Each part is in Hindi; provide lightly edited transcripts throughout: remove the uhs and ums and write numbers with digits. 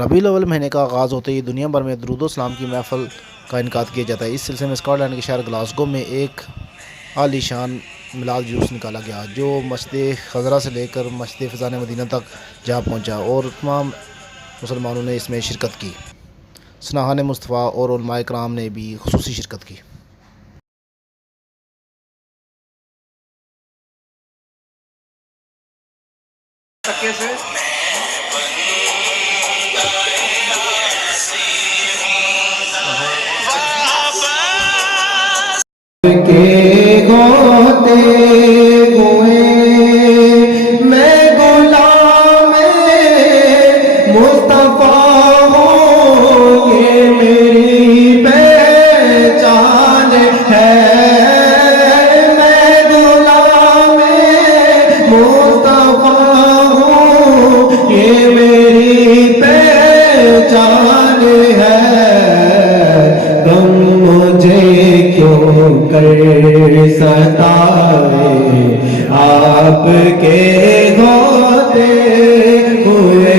रबीउल अव्वल महीने का आगाज़ होते ही दुनिया भर में दुरूद व सलाम की महफ़िल का इनेकाद किया जाता है। इस सिलसिले में स्कॉटलैंड के शहर ग्लासगो में एक आलीशान मिलाद जुलूस निकाला गया, जो मस्जिद खज़रा से लेकर मस्जिद फ़िज़ान मदीना तक जा पहुँचा और तमाम मुसलमानों ने इसमें शिरकत की। सनाहान मुस्तफ़ा और उलमाए कराम ने भी खुसूसी शिरकत की। के होते हुए मैं गुलाम मुस्तफा हूँ, ये मेरी पहचान है। मैं गुलाम मुस्तफा हूँ, ये मेरी पहचान है। तुम मुझे क्यों कर सताए, आपके होते हुए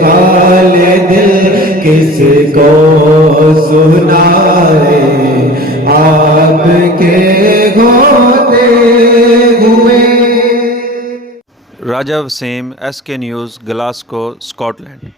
खाले दिल किसको सुनाए, आपके होते हुए। Raja Waseem, SK news, Glasgow, Scotland.